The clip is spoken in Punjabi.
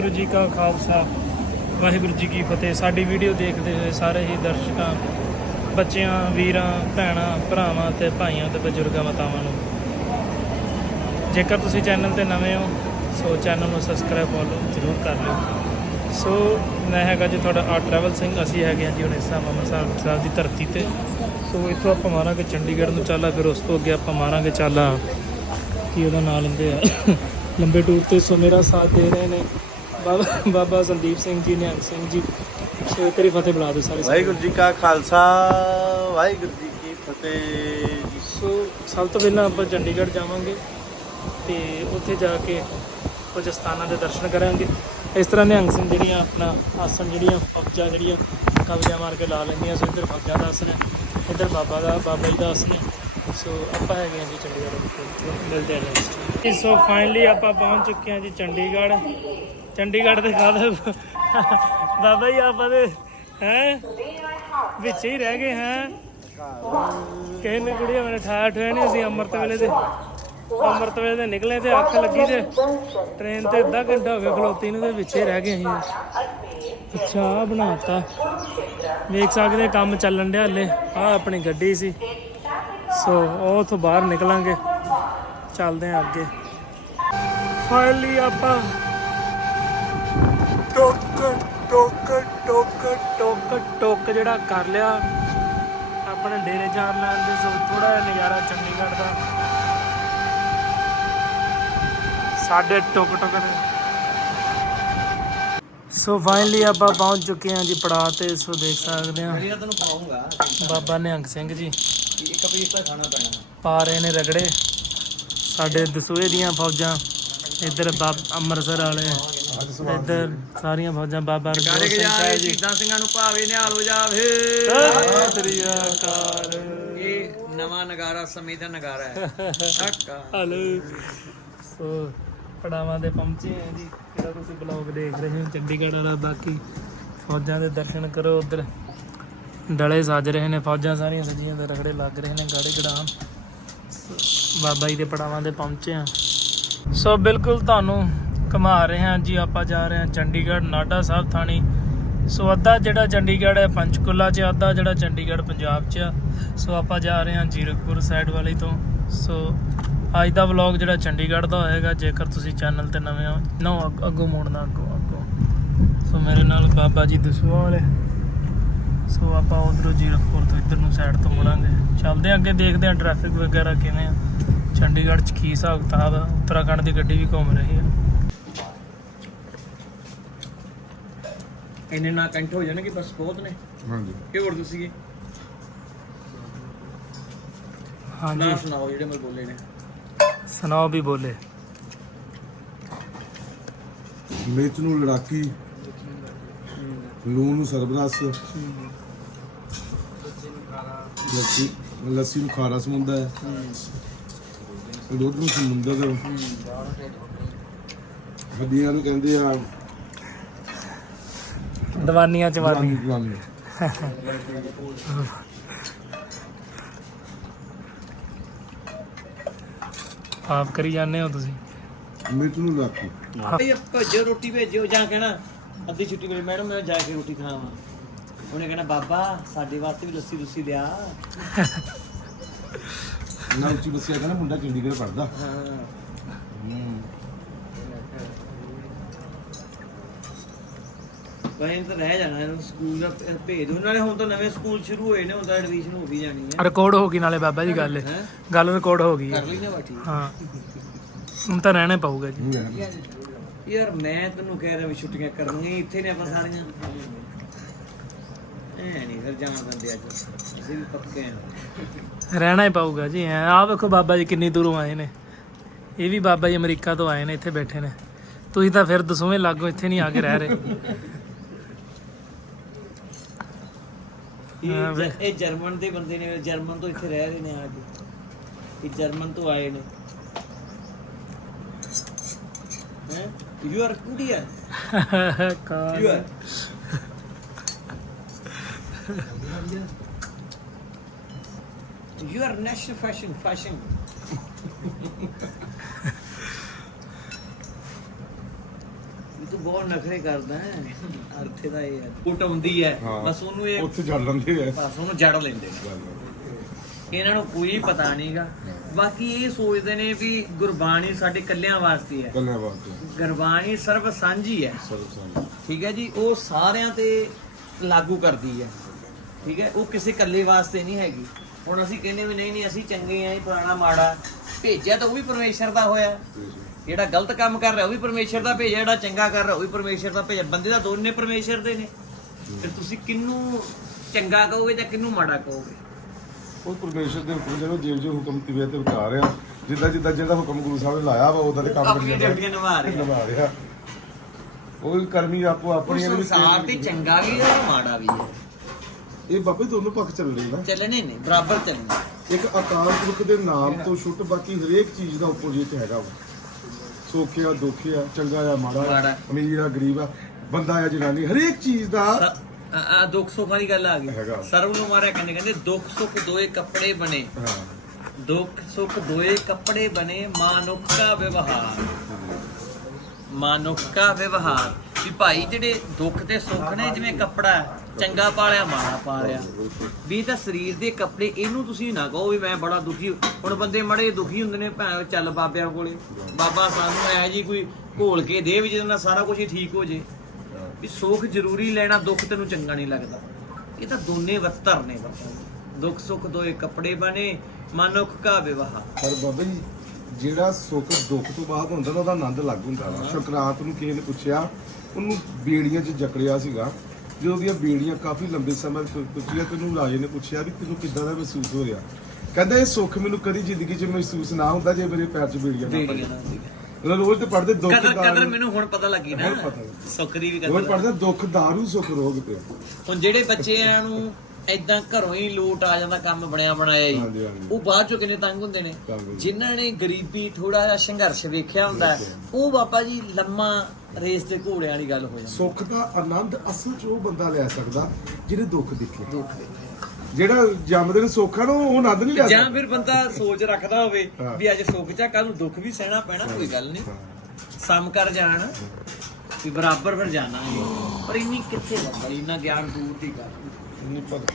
ਵਾਹਿਗੁਰੂ ਜੀ ਕਾ ਖਾਲਸਾ, ਵਾਹਿਗੁਰੂ ਜੀ ਕੀ ਫਤਿਹ। ਸਾਡੀ ਵੀਡੀਓ ਦੇਖਦੇ ਹੋਏ ਸਾਰੇ ਹੀ ਦਰਸ਼ਕਾਂ, ਬੱਚਿਆਂ, ਵੀਰਾਂ, ਭੈਣਾਂ, ਭਰਾਵਾਂ ਤੇ ਭਾਈਆਂ ਤੇ ਬਜ਼ੁਰਗਾਂ ਮਾਤਾਵਾਂ ਨੂੰ। ਜੇਕਰ ਤੁਸੀਂ ਚੈਨਲ ਤੇ ਨਵੇਂ ਹੋ, ਸੋ ਚੈਨਲ ਨੂੰ ਸਬਸਕ੍ਰਾਈਬ ਫੋਲੋ ਜ਼ਰੂਰ ਕਰ ਲਿਓ। ਸੋ ਮੈਂ ਹੈਗਾ ਜੀ ਤੁਹਾਡਾ ਆਰ ਟਰੈਵਲ ਸਿੰਘ, ਅਸੀਂ ਹੈਗੇ ਹਾਂ ਜੀ ਹੁਣ ਇਸ ਅੰਮ੍ਰਿਤਸਰ ਸਾਹਿਬ ਦੀ ਧਰਤੀ ਤੇ। ਸੋ ਇੱਥੋਂ ਆਪਾਂ ਮਾਰਾਂਗੇ ਚੰਡੀਗੜ੍ਹ ਨੂੰ ਚਾਲਾ, ਫਿਰ ਉਸ ਤੋਂ ਅੱਗੇ ਆਪਾਂ ਮਾਰਾਂਗੇ ਚਾਲਾ। ਕੀ ਉਹਦਾ ਨਾਂ ਲੈਂਦੇ ਆ? ਲੰਬੇ ਟੂਰ ਤੇ ਸੋ ਮੇਰਾ ਸਾਥ ਦੇ ਰਹੇ ਨੇ। ਬਾਬਾ ਬਾਬਾ ਸੰਦੀਪ ਸਿੰਘ ਜੀ ਨਿਹੰਗ ਸਿੰਘ ਜੀ ਸੋ ਵਾਰੀ ਫਤਿਹ ਬੁਲਾ ਦਿਓ ਸਾਰੇ ਵਾਹਿਗੁਰੂ ਜੀ ਕਾ ਖਾਲਸਾ ਵਾਹਿਗੁਰੂ ਜੀ ਕੀ ਫਤਿਹ ਜੀ। ਸੋ ਸਭ ਤੋਂ ਪਹਿਲਾਂ ਆਪਾਂ ਚੰਡੀਗੜ੍ਹ ਜਾਵਾਂਗੇ ਤੇ ਉੱਥੇ ਜਾ ਕੇ ਕੁਝ ਸਥਾਨਾਂ ਦੇ ਦਰਸ਼ਨ ਕਰਾਂਗੇ। ਇਸ ਤਰ੍ਹਾਂ ਨਿਹੰਗ ਸਿੰਘ ਜਿਹੜੀਆਂ ਆਪਣਾ ਆਸਣ ਜਿਹੜੀਆਂ ਫੌਜਾਂ ਜਿਹੜੀਆਂ ਕਬਜ਼ਾ ਮਾਰ ਕੇ ਲਾ ਲੈਂਦੀਆਂ ਸੋ ਇੱਧਰ ਫੌਜਾਂ ਦਾ ਆਸਣ ਹੈ ਇੱਧਰ ਬਾਬਾ ਦਾ ਬਾਬਾ ਜੀ ਦਾ ਆਸਣ ਹੈ। ਸੋ ਆਪਾਂ ਹੈਗੇ ਹਾਂ ਜੀ ਚੰਡੀਗੜ੍ਹ। ਵਿੱਚ ਮਿਲਦੇ ਹਾਂ ਨੈਕਸਟ ਸੋ ਫਾਈਨਲੀ ਆਪਾਂ ਪਹੁੰਚ ਚੁੱਕੇ ਹਾਂ ਜੀ ਚੰਡੀਗੜ੍ਹ। ਚੰਡੀਗੜ੍ਹ ਦੇ ਖਾਦ। ਬਾਬਾ ਜੀ, ਆਪਾਂ ਦੇ, ਹੈ? ਵਿੱਚ ਹੀ ਰਹਿ ਗਏ, ਹੈ? ਕਿਸੇ ਨੇ ਕੁੜੀਆਂ ਮੇਰੇ ਠਾਇਆ ਠੋਇਆ ਨਹੀਂ, ਅਸੀਂ ਅੰਮ੍ਰਿਤ ਵੇਲੇ ਦੇ, ਅੰਮ੍ਰਿਤ ਵੇਲੇ ਦੇ ਨਿਕਲੇ ਤੇ ਅੱਖ ਲੱਗੀ ਤੇ ਟ੍ਰੇਨ ਤੇ ਅੱਧਾ ਘੰਟਾ ਹੋ ਗਿਆ ਖਲੋਤੀ ਨੂੰ ਤੇ ਵਿੱਚੇ ਰਹਿ ਗਏ ਅਸੀਂ। ਅੱਛਾ ਆ ਬਣਾਤਾ। ਵੇਖ ਸਕਦੇ ਕੰਮ ਚੱਲਣ ਡਿਆ ਹਲੇ। ਆ ਆਪਣੀ ਗੱਡੀ ਸੀ। ਸੋ, ਉਹ ਉਥੋਂ ਬਾਹਰ ਨਿਕਲਾਂਗੇ। ਚੱਲਦੇ ਆਂ ਅੱਗੇ। ਫਾਈਨਲੀ ਆਪਾਂ ਟੋਕ ਟੋਕ ਜਿਹੜਾ ਕਰ ਲਿਆ। ਆਪਣੇ ਡੇਰੇ ਜਾਣ ਲੈਣ ਦੇ ਸੋ ਥੋੜਾ ਜਿਹਾ ਨਜ਼ਾਰਾ ਚੰਡੀਗੜ੍ਹ ਦਾ। ਸਾਡੇ ਟੁਕ ਟੁਕ ਦੇ। ਸੋ ਫਾਈਨਲੀ ਆਪਾਂ ਪਹੁੰਚ ਚੁੱਕੇ ਹਾਂ ਜੀ ਪੜਾਅ ਤੇ ਸੋ ਦੇਖ ਸਕਦੇ ਹਾਂ। ਮੈਂ ਤੈਨੂੰ ਪਾਉਂਗਾ। ਬਾਬਾ ਨਿਹੰਗ ਸਿੰਘ ਜੀ। ਇੱਕ ਪੀਸ ਤਾਂ ਖਾਣਾ ਪੈਣਾ। ਪਾ ਰਹੇ ਨੇ ਰਗੜੇ। ਸਾਡੇ ਦਸੂਏ ਦੀਆਂ ਫੌਜਾਂ। ਇੱਧਰ ਅੰਮ੍ਰਿਤਸਰ ਵਾਲੇ। ਇੱਧਰ ਸਾਰੀਆਂ ਫੌਜਾਂ ਬਾਬਾ ਰਣਜੋਤ ਸਿੰਘ ਸਾਹਿਬ ਜੀ। ਸ਼ਹੀਦਾਂ ਸਿੰਘਾਂ ਨੂੰ ਭਾਵੇ ਨਿਹਾਲ ਹੋ ਜਾਵੇ। ਸਤਿ ਸ੍ਰੀ ਅਕਾਲ। ਇਹ ਨਵਾਂ ਨਗਾਰਾ ਸਮੇਂ ਦਾ ਨਗਾਰਾ ਹੈ। ਹੱਕਾ। ਹਲੋ ਸੋ ਪੜਾਵਾਂ ਦੇ ਪਹੁੰਚੇ ਆ ਜੀ। ਜਿਹੜਾ ਤੁਸੀਂ ਬਲੌਗ ਦੇਖ ਰਹੇ ਹੋ ਚੰਡੀਗੜ੍ਹ ਵਾਲਾ ਬਾਕੀ ਫੌਜਾਂ ਦੇ ਦਰਸ਼ਨ ਕਰੋ। ਉਧਰ ਡਲੇ ਸੱਜ ਰਹੇ ਨੇ ਫੌਜਾਂ ਸਾਰੀਆਂ ਸਜੀਆਂ ਦੇ ਰਗੜੇ ਲੱਗ ਰਹੇ ਨੇ ਗਾੜੇ ਗੜਾਮ ਬਾਬਾ ਜੀ ਦੇ ਪੜਾਵਾਂ ਦੇ ਪਹੁੰਚੇ ਆ ਸੋ ਬਿਲਕੁਲ ਤੁਹਾਨੂੰ ਘੁਮਾ ਰਹੇ ਹਾਂ ਜੀ, ਆਪਾਂ ਜਾ ਰਹੇ ਹਾਂ ਚੰਡੀਗੜ੍ਹ, ਨਾਡਾ ਸਾਹਿਬ ਥਾਣੀ। ਸੋ ਅੱਧਾ ਜਿਹੜਾ ਚੰਡੀਗੜ੍ਹ ਹੈ, ਪੰਚਕੁਲਾ 'ਚ ਅੱਧਾ ਜਿਹੜਾ ਚੰਡੀਗੜ੍ਹ, ਪੰਜਾਬ 'ਚ ਆ। ਸੋ ਆਪਾਂ ਜਾ ਰਹੇ ਹਾਂ ਜੀਰਕਪੁਰ ਸਾਈਡ ਵਾਲੀ ਤੋਂ। ਸੋ ਅੱਜ ਦਾ ਵਲੌਗ ਜਿਹੜਾ ਚੰਡੀਗੜ੍ਹ ਦਾ ਹੋਏਗਾ, ਜੇਕਰ ਤੁਸੀਂ ਚੈਨਲ ਤੇ ਨਵੇਂ ਹੋ, ਨੋ, ਅੱਗੋਂ ਮੋੜਨਾ, ਅੱਗੋਂ ਅੱਗੋਂ। ਸੋ ਮੇਰੇ ਨਾਲ ਬਾਬਾ ਜੀ ਦਸੂਆ ਵਾਲੇ। ਸੋ ਆਪਾਂ ਉਧਰੋਂ ਜੀਰਕਪੁਰ ਤੋਂ ਇੱਧਰ ਨੂੰ ਸਾਈਡ ਤੋਂ ਮੁੜਾਂਗੇ। ਚੱਲਦੇ ਹਾਂ ਅੱਗੇ, ਦੇਖਦੇ ਹਾਂ ਟ੍ਰੈਫਿਕ ਵਗੈਰਾ ਕਿਵੇਂ ਆ। ਚੰਡੀਗੜ੍ਹ 'ਚ ਕੀ ਹਿਸਾਬ ਕਿਤਾਬ ਆ। ਉੱਤਰਾਖੰਡ ਦੀ ਗੱਡੀ ਵੀ ਘੁੰਮ ਰਹੀ ਆ। ਇੰਨੇ ਨਾ ਕੰਟ ਹੋ ਜਾਣਗੇ ਬਸ ਬਹੁਤ ਨੇ। ਹਾਂਜੀ। ਇਹ ਹੋਰ ਤੁਸੀਂ ਹਾਂਜੀ। ਨਾ ਸੁਣਾਓ ਜਿਹੜੇ ਮੈਂ ਬੋਲੇ ਨੇ। ਸੁਣਾਓ ਵੀ ਬੋਲੇ। ਮਿਰਚ ਨੂੰ ਲੜਾਕੀ ਲੂਣ ਨੂੰ ਸਰਬਰਸ ਲੱਸੀ ਲੱਸੀ ਨੂੰ ਖਾਰਾ ਸਮੁੰਦਾ ਹੈ ਦੁੱਧ ਨੂੰ ਸਮੁੰਦਰ। ਹੱਡੀਆਂ ਨੂੰ ਕਹਿੰਦੇ ਆ ਦਵਾਨੀਆਂ ਚ ਵਾਲੀ ਜਵਾਨੀ ਆਪ ਕਰੀ ਜਾਂਦੇ ਹੋ ਤੁਸੀਂ? ਮਿਰਚ ਨੂੰ ਲੜਾਕੀ ਭਈ ਭੇਜੋ ਰੋਟੀ ਭੇਜੋ ਜਾਂ ਕਹਿਣਾ ਅੱਧੀ ਛੁੱਟੀ ਵੇਲੇ ਮੈਡਮ ਮੈਂ ਜਾ ਕੇ ਰੋਟੀ ਖਾਵਾਂ। ਉਹਨੇ ਕਹਿਣਾ ਬਾਬਾ ਸਾਡੇ ਵਾਸਤੇ ਵੀ ਲੱਸੀ ਲੁੱਸੀ ਲਿਆ ਨਾ ਉੱਚੀ ਬੱਸਿਆ ਕਹਿੰਦਾ ਮੁੰਡਾ ਚੰਡੀਗੜ੍ਹ ਪੜਦਾ ਹਾਂ। ਬਹਿਨ ਤਾਂ ਰਹਿ ਜਾਣਾ ਇਹਨੂੰ ਸਕੂਲ ਦਾ ਭੇਜ ਦੋ। ਨਾਲੇ ਹੁਣ ਤਾਂ ਨਵੇਂ ਸਕੂਲ ਸ਼ੁਰੂ ਹੋਏ ਨੇ ਹੁਣ ਤਾਂ ਐਡਮਿਸ਼ਨ ਹੋ ਵੀ ਜਾਣੀ ਹੈ। ਰਿਕਾਰਡ ਹੋ ਗਈ ਨਾਲੇ ਬਾਬਾ ਜੀ ਗੱਲ। ਹੈਂ? ਗੱਲ ਰਿਕਾਰਡ ਹੋ ਗਈ ਹੈ। ਕਰ ਲਈ ਨਾ ਬਾਟੀ। ਹਾਂ। ਹੁਣ ਤਾਂ ਰਹਿਣਾ ਹੀ ਪਊਗਾ ਜੀ। ਯਾਰ ਮੈਂ ਤੈਨੂੰ ਕਹਿ ਰਿਹਾ ਵੀ ਛੁੱਟੀਆਂ ਕਰਨੀਆਂ ਇੱਥੇ ਨੇ ਆਪਾਂ ਸਾਰੀਆਂ। ਐ ਨਹੀਂ ਫਿਰ ਜਾਣ ਦਿੰਦੇ ਅੱਜ। ਅਸੀਂ ਵੀ ਪੱਕੇ ਆ। ਰਹਿਣਾ ਹੀ ਪਊਗਾ ਜੀ ਐ। ਆਹ ਵੇਖੋ ਬਾਬਾ ਜੀ ਕਿੰਨੀ ਦੂਰੋਂ ਆਏ ਨੇ। ਇਹ ਵੀ ਬਾਬਾ ਜੀ ਅਮਰੀਕਾ ਤੋਂ ਆਏ ਨੇ ਇੱਥੇ ਬੈਠੇ ਨੇ। ਤੁਸੀਂ ਤਾਂ ਫਿਰ ਦਸਵੇਂ ਲੱਗੋ ਇੱਥੇ ਨਹੀਂ ਆ ਕੇ ਰਹਿ ਰਹੇ ਹਾਂ ਇਹ ਵੇ। ਜ- ਇਹ ਜਰਮਨ ਦੇ ਬੰਦੇ ਨੇ ਜਰਮਨ ਤੋਂ ਇੱਥੇ ਰਹਿ ਰਹੇ ਨੇ ਆ ਕੇ। ਇਹ ਜਰਮਨ ਤੋਂ ਆਏ ਨੇ। ਹੈ? ਯੂ ਆਰ ਕੁੜੀਆ you are you are national fashion fashion ਤੂੰ ਬਹੁਤ ਨਖਰੇ ਕਰਦਾ ਹੈ। ਅਰਥੇ ਦਾ ਇਹ ਹੈ। ਕੁੱਟ ਹੁੰਦੀ ਹੈ। ਹਾਂ। ਬਸ ਉਹਨੂੰ ਇਹ ਉੱਥੇ ਜੜ ਲੈਂਦੇ ਆ। ਬਸ ਉਹਨੂੰ ਜੜ ਲੈਂਦੇ ਨੇ। ਇਹਨਾਂ ਨੂੰ ਕੋਈ ਪਤਾ ਨਹੀਂਗਾ। ਬਾਕੀ ਇਹ ਸੋਚਦੇ ਨੇ ਵੀ ਗੁਰਬਾਣੀ ਸਾਡੇ ਕੱਲਿਆਂ ਵਾਸਤੇ ਹੈ। ਕੱਲਿਆਂ ਵਾਸਤੇ। ਗੁਰਬਾਣੀ ਸਰਬ ਸਾਂਝੀ ਹੈ। ਸਰਬ ਸਾਂਝ। ਠੀਕ ਹੈ ਜੀ ਉਹ ਸਾਰਿਆਂ ਤੇ ਲਾਗੂ ਕਰਦੀ ਹੈ। ਠੀਕ ਹੈ ਉਹ ਕਿਸੇ ਇਕੱਲੇ ਵਾਸਤੇ ਨਹੀਂ ਹੈਗੀ। ਹੁਣ ਅਸੀਂ ਕਹਿੰਦੇ ਵੀ ਨਹੀਂ ਨਹੀਂ ਅਸੀਂ ਚੰਗੇ ਆਂ ਇਹ ਪੁਰਾਣਾ ਮਾੜਾ। ਭੇਜਿਆ ਤਾਂ ਉਹ ਵੀ ਪਰਮੇਸ਼ਰ ਦਾ ਹੋਇਆ। ਜਿਹੜਾ ਗਲਤ ਕੰਮ ਕਰ ਰਿਹਾ ਉਹ ਵੀ ਪਰਮੇਸ਼ਰ ਦਾ ਭੇਜਿਆ ਜਿਹੜਾ ਚੰਗਾ ਕਰ ਰਿਹਾ ਉਹ ਵੀ ਪਰਮੇਸ਼ਰ ਦਾ ਭੇਜਿਆ। ਬੰਦੇ ਦਾ ਦੋਨੇ ਪਰਮੇਸ਼ਰ ਦੇ ਨੇ। ਫਿਰ ਤੁਸੀਂ ਕਿਹਨੂੰ ਚੰਗਾ ਕਹੋਗੇ ਜਾਂ ਕਿਹਨੂੰ ਮਾੜਾ ਕਹੋਗੇ? ਉਹ ਪਰਮੇਸ਼ਰ ਦੇ ਹੁਕਮ ਜਦੋਂ ਜਿਉਂ ਜਿਉਂ ਹੁਕਮ ਤਿਵੇਂ ਤੇ ਵਿਚਾਰ ਰਿਹਾ। ਜਿੱਦਾਂ ਜਿੱਦਾਂ ਜਿਹੜਾ ਹੁਕਮ ਗੁਰੂ ਸਾਹਿਬ ਨੇ ਲਾਇਆ ਵਾ ਉਹਦਾ ਤੇ ਕੰਮ ਆਪਣੀਆਂ ਡਿਊਟੀਆਂ ਨਿਭਾ ਰਿਹਾ। ਨਿਭਾ ਰਿਹਾ। ਉਹ ਕਰਮੀ ਆਪੋ ਉਹ ਆਪਣੀਆਂ ਵੀ ਸੰਸਾਰ ਤੇ ਚੰਗਾ ਵੀ ਹੈ ਮਾੜਾ ਵੀ ਹੈ। ਇਹ ਬਾਬੇ ਦੋਨੋਂ ਪੱਖ ਚੱਲ ਰਹੇ ਨਾ ਚੱਲਣੇ ਨੇ ਬਰਾਬਰ ਚੱਲਣੇ ਇੱਕ ਅਕਾਲ ਪੁਰਖ ਦੇ ਨਾਮ ਤੋਂ ਛੁੱਟ ਬਾਕੀ ਹਰੇਕ ਚੀਜ਼ ਦਾ ਆਪੋਜੀਟ ਹੈਗਾ ਵਾ। ਸੋਖਿਆ ਦੁੱਖਿਆ ਚੰਗਾ ਆ ਮਾੜਾ ਮਾੜਾ। ਆ। ਅਮੀਰ ਆ ਗਰੀਬ ਆ ਬੰਦਾ ਆ ਜਨਾਨੀ ਹਰੇਕ ਚੀਜ਼ ਦਾ ਆ ਆ ਦੁੱਖ ਸੁੱਖ ਵਾਲੀ ਗੱਲ ਆ ਗਈ। ਸਰਵ ਨੂੰ ਮਾਰਿਆ ਕਹਿੰਦੇ ਕਹਿੰਦੇ ਦੁੱਖ ਸੁੱਖ ਦੋਏ ਕੱਪੜੇ ਬਣੇ। ਹਾਂ। ਦੁੱਖ ਸੁੱਖ ਦੋਏ ਕੱਪੜੇ ਬਣੇ ਮਾਨੁਖ ਕਾ ਵਿਵਹਾਰ। ਮਾਨੁਖ ਕਾ ਵਿਵਹਾਰ। ਵੀ ਭਾਈ ਜਿਹੜੇ ਦੁੱਖ ਤੇ ਸੁੱਖ ਨੇ ਜਿਵੇਂ ਕੱਪੜਾ ਹੈ, ਚੰਗਾ ਪਾਲਿਆ, ਮਾੜਾ ਪਾਲਿਆ। ਵੀ ਤਾਂ ਸਰੀਰ ਦੇ ਕੱਪੜੇ ਇਹਨੂੰ ਤੁਸੀਂ ਨਾ ਕਹੋ ਵੀ ਮੈਂ ਬੜਾ ਦੁਖੀ ਹੁਣ ਬੰਦੇ ਮੜੇ ਦੁਖੀ ਹੁੰਦੇ ਨੇ ਭੈਣ, ਚੱਲ ਬਾਬਿਆਂ ਕੋਲੇ। ਬਾਬਾ ਸਾਨੂੰ ਐ ਜੀ ਕੋਈ ਘੋਲ ਕੇ ਦੇ ਵੀ ਜਿਹਦੇ ਨਾਲ ਸਾਰਾ ਕੁਝ ਹੀ ਠੀਕ ਹੋ ਜੇ। ਵੀ ਸੁੱਖ ਜ਼ਰੂਰੀ ਲੈਣਾ, ਦੁੱਖ ਤੈਨੂੰ ਚੰਗਾ ਨਹੀਂ ਲੱਗਦਾ। ਇਹ ਤਾਂ ਦੋਨੇ ਵਤਰ ਨੇ ਬਾਬਾ ਦੁੱਖ ਸੁੱਖ ਦੋਏ ਕੱਪੜੇ ਬਣੇ ਮਨੁੱਖ ਕਾ ਵਿਵਹਾਰ ਪਰ ਬਾਬਾ ਜੀ, ਜਿਹੜਾ ਸੁੱਖ ਦੁੱਖ ਤੋਂ ਬਾਅਦ ਹੁੰਦਾ ਨਾ, ਉਹਦਾ ਆਨੰਦ ਲੱਗ ਹੁੰਦਾ ਵਾ। ਸ਼ੁਕਰਾਤ ਨੂੰ ਕਿਸੇ ਨੇ ਪੁੱਛਿਆ, ਉਹਨੂੰ ਬੇੜੀਆਂ 'ਚ ਜਕੜਿਆ ਸੀਗਾ। ਜਦੋਂ ਦੀਆਂ ਬੇੜੀਆਂ ਕਾਫੀ ਲੰਬੇ ਸਮੇਂ ਤੋਂ ਪੁੱਛਿਆ ਤੈਨੂੰ ਰਾਜੇ ਨੇ ਪੁੱਛਿਆ ਵੀ ਤੈਨੂੰ ਕਿੱਦਾਂ ਦਾ ਮਹਿਸੂਸ ਹੋ ਰਿਹਾ। ਕਹਿੰਦਾ ਇਹ ਸੁੱਖ ਮੈਨੂੰ ਕਦੀ ਜ਼ਿੰਦਗੀ 'ਚ ਮਹਿਸੂਸ ਨਾ ਹੁੰਦਾ ਜੇ ਮੇਰੇ ਪੈਰ 'ਚ ਬੇੜੀਆਂ ਨਾ ਪਈਆਂ। ਉਹਨਾਂ ਰੋਜ਼ ਤੇ ਪੜਦੇ ਦੁੱਖ ਕਦਰ ਕਦਰ ਦਾਰੂ ਮੈਨੂੰ ਹੁਣ ਪਤਾ ਲੱਗੀ ਨਾ। ਹੁਣ ਪਤਾ ਲੱਗੀ। ਸੁੱਖ ਦੀ ਵੀ ਰੋਜ਼ ਕਦਰ ਪੜਦੇ ਦੁੱਖ ਦਾਰੂ ਸੁੱਖ ਰੋਗ ਤੇ ਹੁਣ ਜਿਹੜੇ ਬੱਚਿਆਂ ਨੂੰ ਐਦਾਂ ਘਰੋਂ ਹੀ ਲੋਟ ਆ ਜਾਂਦਾ ਕੰਮ ਬਣਿਆ ਬਣਾਇਆ ਹੀ। ਹਾਂਜੀ। ਉਹ ਬਾਅਦ ਚੋਂ ਕਿੰਨੇ ਤੰਗ ਹੁੰਦੇ ਨੇ। ਤੰਗ ਹੁੰਦੇ। ਜਿਨ੍ਹਾਂ ਨੇ ਗਰੀਬੀ ਥੋੜਾ ਜਿਹਾ ਸੰਘਰਸ਼ ਵੇਖਿਆ ਹੁੰਦਾ ਹੈ, ਉਹ ਬਾਬਾ ਜੀ ਲੰਮਾ ਰੇਸ ਦੇ ਘੋੜਿਆਂ ਵਾਲੀ ਗੱਲ ਹੋ ਜਾਂਦੀ ਸੁੱਖ ਦਾ ਆਨੰਦ ਅਸਲ 'ਚ ਉਹ ਬੰਦਾ ਲੈ ਸਕਦਾ ਜਿਹਨੇ ਦੁੱਖ ਦੇਖੇ ਦੁੱਖ ਜਿਹੜਾ ਜੰਮਦੇ ਨੂੰ ਸੁੱਖ ਆ ਨਾ ਉਹ ਆਨੰਦ ਨਹੀਂ ਲੈ ਜਾਂ ਸਕਦਾ। ਫਿਰ ਬੰਦਾ ਸੋਚ ਰੱਖਦਾ ਹੋਵੇ ਹਾਂ। ਵੀ ਅੱਜ ਸੁੱਖ ਚਾ ਕੱਲ ਨੂੰ ਦੁੱਖ ਵੀ ਸਹਿਣਾ ਪੈਣਾ ਕੋਈ ਗੱਲ ਨਹੀਂ। ਸਮ ਕਰ ਜਾਣ ਵੀ ਬਰਾਬਰ ਫਿਰ ਜਾਣਾ ਪਰ ਇੰਨੀ ਕਿੱਥੇ ਬਾਬਾ ਜੀ, ਇੰਨਾ ਗਿਆਨ ਦੂਰ ਦੀ ਗੱਲ। ਨਹੀਂ ਪਤਾ